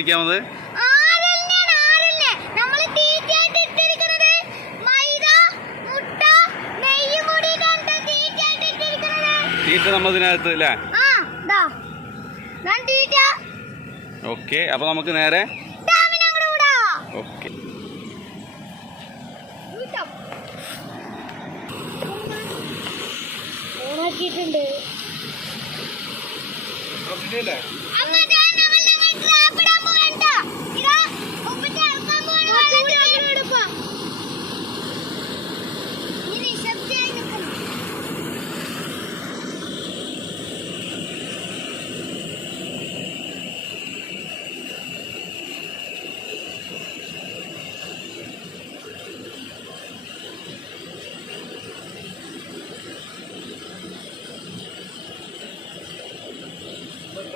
പിടിക്കാമത്? തീറ്റ നമ്മളതിനകത്ത് അല്ലേ ഓക്കെ അപ്പൊ നമുക്ക് നേരെ ഓക്കെ. ഓണാക്കിയിട്ടുണ്ട് അങ്ങോട്ട് നമ്മൾ ഞങ്ങൾ ട്രാപ്പ് ഇടാൻ പോകണ്ട ഇതാ ഉപ്പിട്ട് ഇറക്കാൻ പോകണം ഇനി നിശബ്ദയായി നിൽക്കണം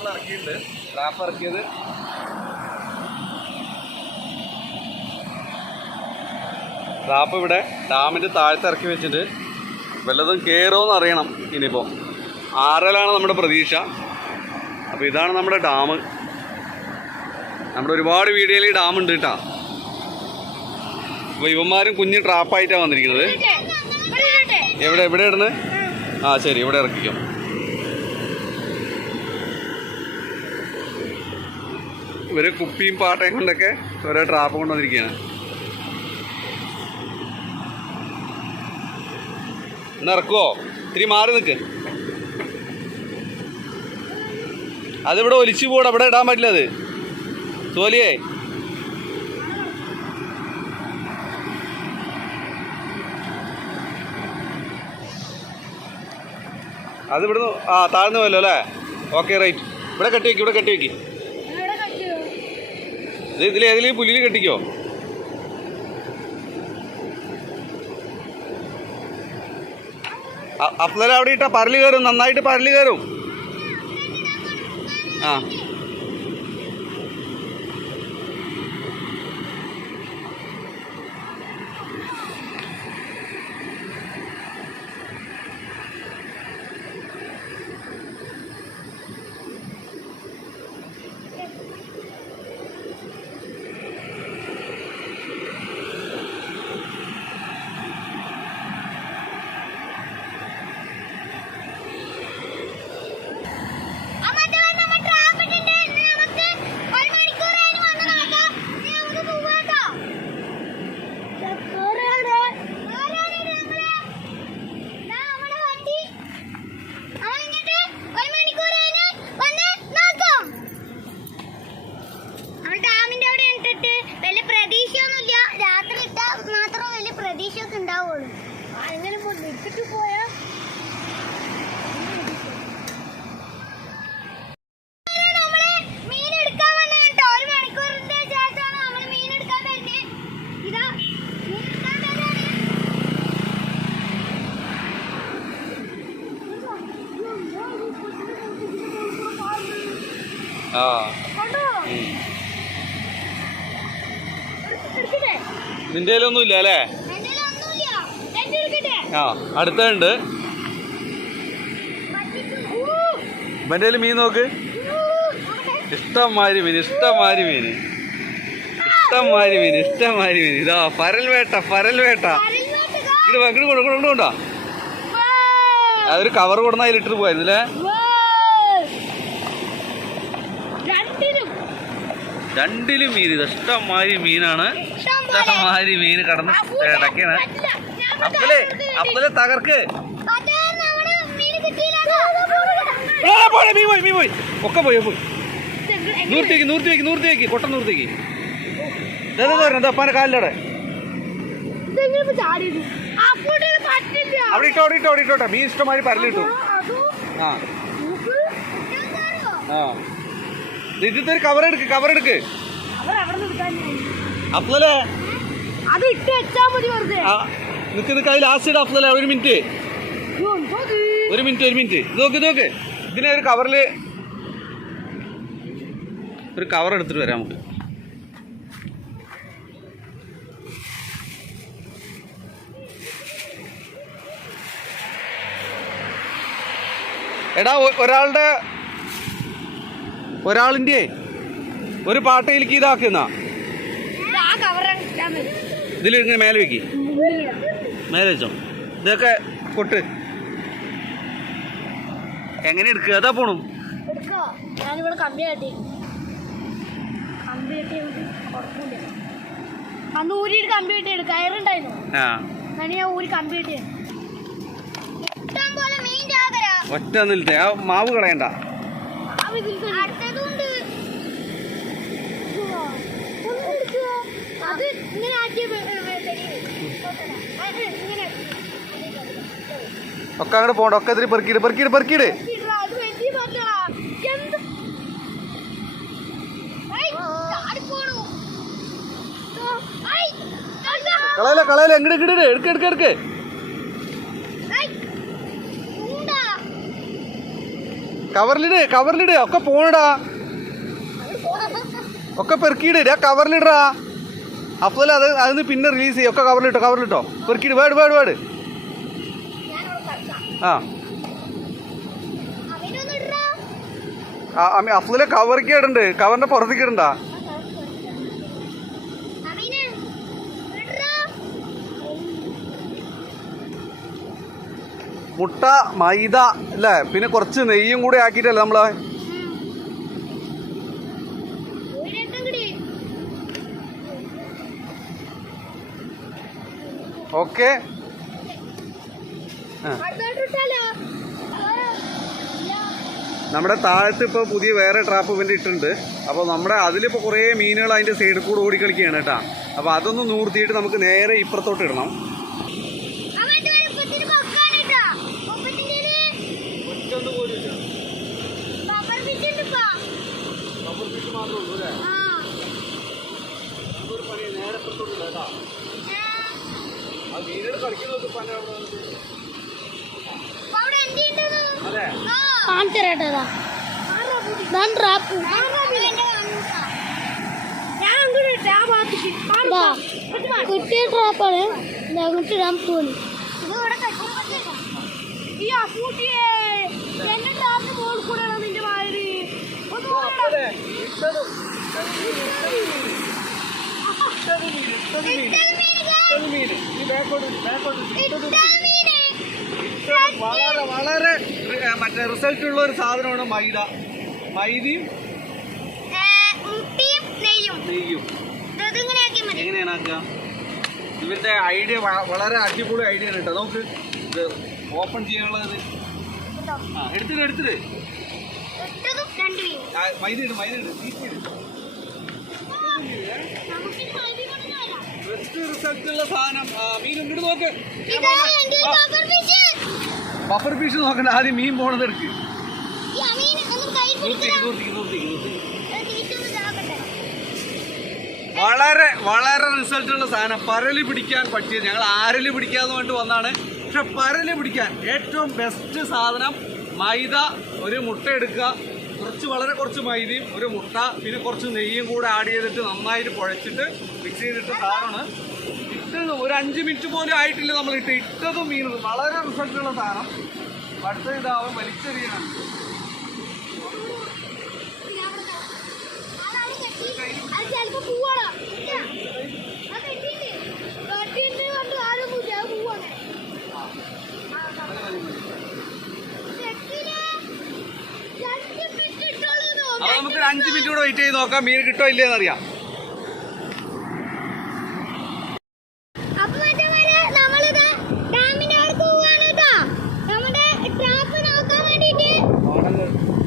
നമ്മൾ ഇറക്കിയിട്ടുണ്ട്. ട്രാപ്പ് ഇറക്കിയത്. ട്രാപ്പ് ഇവിടെ ഡാമിന്റെ താഴത്ത് ഇറക്കി വെച്ചിട്ട് വല്ലതും കയറുമെന്ന് അറിയണം ഇനിയിപ്പോൾ ആറലാണ് നമ്മുടെ പ്രതീക്ഷ. അപ്പോൾ ഇതാണ് നമ്മുടെ ഡാം നമ്മുടെ ഒരുപാട് വീഡിയോയിൽ ഈ ഡാം ഉണ്ട് കേട്ടോ അപ്പോൾ ഇവന്മാരും കുഞ്ഞ് ട്രാപ്പായിട്ടാണ് വന്നിരിക്കുന്നത്. എവിടെ എവിടെ ഇടുന്നത് ആ ശരി ഇവിടെ ഇറക്കിക്കോ. ഇവർ കുപ്പിയും പാട്ടയും കൊണ്ടൊക്കെ ഓരോ ട്രാപ്പ് കൊണ്ടുവന്നിരിക്കുകയാണ് ഇറക്കുവോ? ഇത്തിരി മാറി നിൽക്ക് അതിവിടെ ഒലിച്ചു പോടാ ഇവിടെ ഇടാൻ പറ്റില്ല അത്. തോലിയേ. അത് ഇവിടുന്ന് ആ താഴ്ന്നു പോയല്ലോ അല്ലേ? ഓക്കെ റൈറ്റ് ഇവിടെ കെട്ടി വെക്ക് ഇവിടെ കെട്ടി വെക്ക്. ഇത് ഇതിൽ ഏതെങ്കിലും പുല്ലിൽ കെട്ടിക്കോ? അഫ്ലൽ അവിടെ ഇട്ടാ പരൽ കയറും നന്നായിട്ട് പരൽ കയറും. ആ ഡാമിന്റെ അവിടെ ഇട്ടിട്ട് വലിയ പ്രതീക്ഷയൊന്നുമില്ല രാത്രി ഇട്ടാൽ മാത്രം വലിയ പ്രതീക്ഷയൊക്കെ ഉണ്ടാവുള്ളൂ അങ്ങനെ ഇട്ടിട്ട് പോയാ നമ്മൾ മീൻ എടുക്കാൻ വന്നതാണ് ട്ടോ. ഒരു മണിക്കൂറിന്റെ ശേഷമാണ് നമ്മൾ മീൻ എടുക്കാൻ വരുന്നത്. ഇതാ, മീൻ എടുക്കാൻ വരാണ്. ആ കണ്ടോ? ഉം. എടുക്കട്ടെ? നിന്റെ കയ്യിലൊന്നും ഇല്ല അല്ലേ? ആ അടുത്തുണ്ട് മറ്റേ ഊ, ഇവന്റെ കയ്യിൽ മീൻ നോക്ക്. ഇഷ്ടംമാരി. ഇഷ്ടംമാതിരി മീൻ ഇഷ്ടംമാതിരി മീൻ. ഇഷ്ടംമാതിരി മീൻ ഇഷ്ടംമാതിരി മീൻ. ഇതാ പരൽ വേട്ട പരൽ വേട്ട. ഇങ്ങോട്ട് ഇങ്ങോട്ട് കൊണ്ടു കൊണ്ടു അതൊരു കവർ കൊടുന്ന അതിലിട്ടിട്ട് പോയായിരുന്നു അല്ലേ രണ്ടിലും. മീൻ ഇത് ഇഷ്ടംമാതിരി മീനാണ്. ഇഷ്ടംമാതിരി മീൻ കടന്ന് ഇടയ്ക്കാണ് അപ്പൽ അപ്പൽ തകർക്ക്. മീൻ മീൻ പോയി മീൻ പോയി. ഒക്കെ പോയി പോയി. നൂർത്തിക്ക് എങ്ങനെ- നൂർത്തി വെക്ക് നൂർത്തി വെക്ക് നൂർത്തി വെക്ക് കൊട്ട നൂർത്തി വെക്ക് ഇതാ പറഞ്ഞ അപ്പാന്റെ കാലിലൂടെ അവിടെ. ഇട്ടോ അവിടെ ഇട്ടോ അവിടെ ഇട്ടോട്ടെ മീൻ ഇഷ്ടമായി പരലിട്ടു ആ. ആ. ഇതിന്റെ ഒരു കവർ എടുക്ക് കവർ എടുക്ക്. നിക്ക് നിക്ക് അതിൽ ലാസ്റ്റ് ഇടാ ഒരു മിനിറ്റ് ഒരു മിനിറ്റ് ഒരു മിനിറ്റ് നോക്ക് നോക്ക്. ഇതിനെ ഒരു കവറിൽ ഒരു കവർ എടുത്തിട്ട് വരാം നമുക്ക്. എടാ ഒരാളുടെ ഒരാളിന്റെ ഒരു പാട്ടയിലേക്ക് ഇതാക്കുന്ന ആ കവർ മതി മേലെ വെക്കി. മേലെ വെച്ചോ. ഇതൊക്കെ കൊട്ട് എങ്ങനെ എടുക്കുക? അതാ പോണു. ഞാനിവിടെ കമ്പി കെട്ടി. കമ്പി കെട്ടി കുഴപ്പമില്ല അന്ന് ഊരിയിട്ട് കമ്പി കയറുണ്ടായിരുന്നു അങ്ങനെ ഞാൻ ഊരി കമ്പി കെട്ടി ഇഷ്ടം പോലെ മീൻ ജാഗര ഒറ്റ നിലത്തെ ആ മാവ് കളയണ്ട. ഒക്കെ അങ്ങോട്ട് പോണ്ട ഒക്കെ ഇതിൽ പെറുക്കിയിട്ട് പെറുക്കിയിട്ട് പെറുക്കിയിട്ട്? കളയല കളയല എങ്ങോട്ട് ഇങ്ങോട്ട് എടുക്ക് എടുക്ക് എടുക്ക്. കവറിലിട് കവറിലിട് ഒക്കെ പോണടാ ഒക്കെ പെറുക്കിയിട് ആ കവറിലിടാ അപ്പോൾ അത് അതിന് പിന്നെ റിലീസ് ചെയ്യും ഒക്കെ കവറിലിട്ടോ കവറിലിട്ടോ പെറുക്കിയിട്ട് വേട് വേട് വേട്. ആ അഫ്സലെ കവറിക്ക് ഇടണ്ട് കവറിന്റെ പുറത്തേക്ക് ഇടണ്ട. മുട്ട മൈദ അല്ലേ പിന്നെ കുറച്ച് നെയ്യും കൂടി ആക്കിയിട്ടല്ലേ നമ്മൾ. ഓക്കെ അടുത്തോട്ട് ഇട്ടാലോ? വേറെ ഇല്ല. നമ്മുടെ താഴത്ത് ഇപ്പോൾ പുതിയ വേറെ ട്രാപ്പ് ഇവന്റെ ഇട്ടുണ്ട് അപ്പോൾ നമ്മുടെ അതിലിപ്പോൾ കുറേ മീനുകൾ അതിന്റെ സൈഡിൽ കൂടെ ഓടിക്കളിക്കുകയാണ് കേട്ടോ. അപ്പോൾ അതൊന്ന് നൂർത്തിയിട്ട് നമുക്ക് നേരെ ഇപ്പുറത്തോട്ട് ഇടണം. അവന്റെ ഒരു കുത്തിന് പൊക്കാനിട്ടാ. പൊക്കത്തിന്റേൽ ബബ്ബർ ഫിഷ് ഉണ്ട് ഇപ്പൊ. ആ. അപ്പൊ അവിടെ എന്തുണ്ടെന്ന്? അതെ ആ. ആരാ ഞാൻ അങ്ങോട്ട് ഇട്ടേ, ആ ഭാഗത്തേക്ക്. കുട്ടിയ ട്രാപ്പാണ് ഞങ്ങൾക്ക് ഇടാൻ പോകുന്നു ഇത് ഇവിടെ കെട്ടി ഈ അപ്പൂട്ടിയെ എന്നെ ട്രാപ്പ് മോൾ കൂടെ നിന്റെ മാതിരി ഒന്ന് പോടാ. ഇട്ടത് മീന് ഇട്ടത് മീന്. വളരെ വളരെ മറ്റേ റിസൾട്ട് ഉള്ള ഒരു സാധനമാണ് മൈദ. മൈദയും നെയ്യും. എങ്ങനെയാണ് ആക്കുക? ഇവരുടെ ഐഡിയ വളരെ അടിപൊളി ഐഡിയ ആണ് കേട്ടോ. നമുക്ക് ഇത് ഓപ്പൺ ചെയ്യാനുള്ളത്. ആ എടുത്തിട്ട് എടുത്തിട്ട് മൈദ ഇട് മൈദ ഇട് നമുക്കിത് മൈദ കൊണ്ടൊന്നും അല്ല. ബെസ്റ്റ് റിസൾട്ട് ഉള്ള സാധനം മീൻ ഇങ്ങോട്ട് നോക്ക്. ബഫർ ഫിഷ് നോക്കണ്ട ആദ്യം മീൻ പോണത് എടുക്ക്. വളരെ വളരെ റിസൾട്ട് ഉള്ള സാധനം. പരൽ പിടിക്കാൻ പറ്റിയത് ഞങ്ങൾ ആരൽ പിടിക്കാന്ന് വേണ്ടി വന്നാണ്. പക്ഷെ പരൽ പിടിക്കാൻ ഏറ്റവും ബെസ്റ്റ് സാധനം മൈദ ഒരു മുട്ട എടുക്കുക. കുറച്ച് വളരെ കുറച്ച് മൈദയും ഒരു മുട്ട പിന്നെ കുറച്ച് നെയ്യും കൂടെ ആഡ് ചെയ്തിട്ട് നന്നായിട്ട് കുഴച്ചിട്ട് മിക്സ് ചെയ്തിട്ട് സാധനമാണ് ഇട്ടത് ഒരു അഞ്ച് മിനിറ്റ് പോലും ആയിട്ടില്ല നമ്മൾ ഇട്ട്. ഇട്ടതും മീനും വളരെ റിസൾട്ടുള്ള സാധനം. അടുത്ത ഇതാവും വലിച്ചെറിയണം അതാണ് കെട്ടി. അത് ചിലപ്പോ പോവാണ്. ഇല്ല. അത് കെട്ടിയില്ലേ? കെട്ടിയിട്ട് കണ്ട് ആരൊന്നുമില്ല. അത് പോവാണ്. ആ, കെട്ടിയില്ലേ? രണ്ട് മിനിറ്റ് ഇട്ടോളൂന്ന് അപ്പോൾ തോന്നുന്നു. നമുക്ക് ഒരു അഞ്ച് മിനിറ്റ് കൂടെ വെയിറ്റ് ചെയ്ത് നോക്കാം. മീൻ കിട്ടോ ഇല്ലേന്ന് അറിയാം അപ്പൊ മറ്റവരെ നമ്മളിത് ഡാമിന്റെ അവിടെ പോവാണ് കേട്ടോ നമ്മുടെ ട്രാപ്പ് നോക്കാൻ വേണ്ടിട്ട്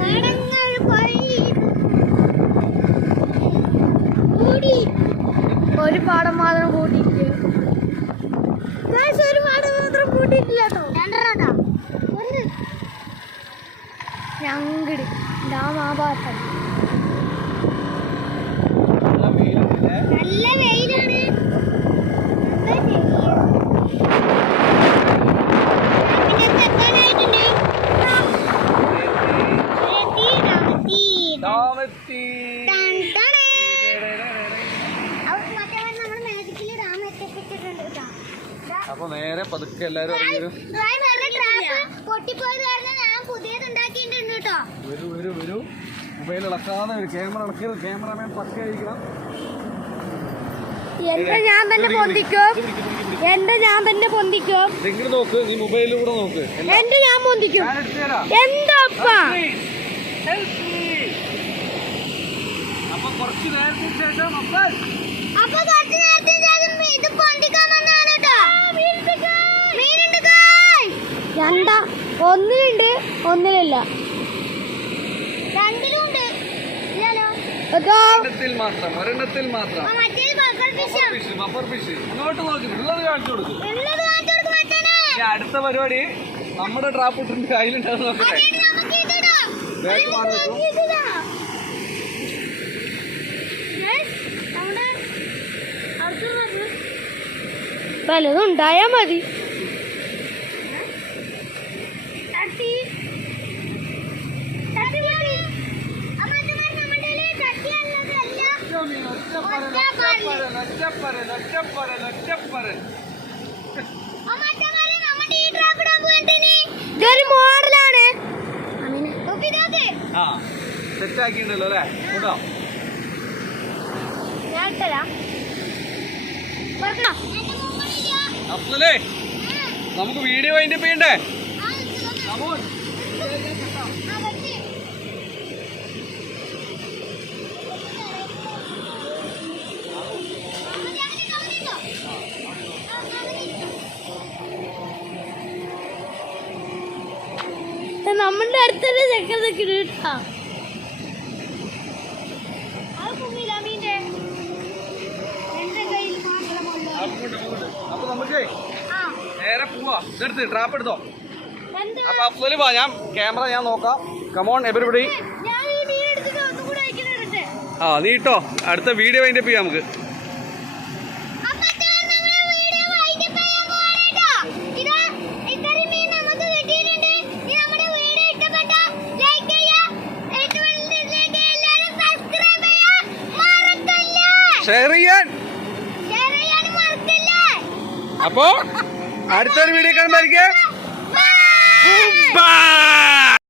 നടങ്ങൾ കൊഴി കൂടി ഒരു പാടം മാത്രം കൂട്ടിയിട്ട് ഒരു പാടം മാത്രം കൂട്ടി എത്തിയിട്ടില്ല കേട്ടോ രണ്ടെണ്ണോ ഒന്ന് ഞങ്ങട് ഡാം ആ ഭാഗത്താണ് നല്ല വെയിലാണ് എന്താ ചെയ്യാ? പിന്നെ എത്താനായിട്ടുണ്ട് എത്തി, എത്തി. ഡാമെത്തി. ടൺ ടണ്. അവ മറ്റേ നമ്മുടെ മാജിക്കിൽ ഡാം എത്തിച്ചിട്ടുണ്ട് കേട്ടോ ദാ അപ്പൊ നേരെ പതുക്കെ എല്ലാരും ഇറങ്ങി വരും ഡ്രൈ വേറെ ട്രാപ്പ് പൊട്ടിപ്പോയത് കാരണം ഞാൻ ഉണ്ടാക്കിയിട്ടുണ്ട് കേട്ടോ വരൂ. വരൂ വരൂ മൊബൈൽ ഇളക്കാതെ വരും ക്യാമറ ഇളക്കരുത് ക്യാമറമാൻ പക്ക ആയിരിക്കണം. എന്റെ ഞാൻ തന്നെ പൊന്തിക്കും. എന്റെ ഞാൻ തന്നെ പൊന്തിക്കും. ഇതെങ്കിലും നോക്ക്? നീ മൊബൈലിലൂടെ നോക്ക്. എന്റെ ഞാൻ പൊന്തിക്കും. എന്താ അപ്പൊ കുറച്ച് നേരത്തിന് ശേഷം അപ്പൊ കുറച്ച് ഒന്നിലുണ്ട് ഒന്നിലില്ല. രണ്ടിലുണ്ട്. ഒരെണ്ണത്തിൽ മാത്രം ഒരെണ്ണത്തിൽ മാത്രം. ബഫർ ഫിഷ് ബഫർ ഫിഷ് ഇങ്ങോട്ട് നോക്കി ഉള്ളത് കാണിച്ചു കൊടുക്കും. ഉള്ളത് കാണിച്ചു കൊടുക്കും മച്ചാനെ. ഇനി അടുത്ത പരിപാടി നമ്മുടെ ട്രാപ്പ് ഇട്ടിട്ട് കയ്യിലുണ്ടാകുന്ന നോക്കട്ടെ അതിന് നമുക്ക് ഇതിടാം ബാഗ് അതിന് മാറി വെച്ചോ. നമുക്ക് ഇതിടാം. Guys, നമ്മുടെ അടുത്ത് നോക്ക്. വല്ലതും ഉണ്ടായാ മതി. ആ അല്ലേ? കേട്ടോ. അഫ്സലേ നമുക്ക് വീഡിയോ അതിന്റെ ചെയ്യണ്ടേ? നമ്മുടെ അടുത്തൊരു ചെക്കൻ നിൽക്കുന്നു കേട്ടോ അപ്പൊ നമുക്ക് നേരെ പോവാ. ഇതെടുത്ത് ട്രാപ്പ് എടുത്തോ? എന്താ? അപ്പൊ അഫ്സൽ വാ ഞാൻ ക്യാമറ ഞാൻ നോക്കാം. കമോൺ എവരിബഡി ആ നീ ഇട്ടോ. അടുത്ത വീഡിയോ ചെയ്യാം നമുക്ക്. ഷെയർ ചെയ്യാൻ. അപ്പോ അടുത്തൊരു വീഡിയോ കാണുമ്പോഴേക്കും ബൈ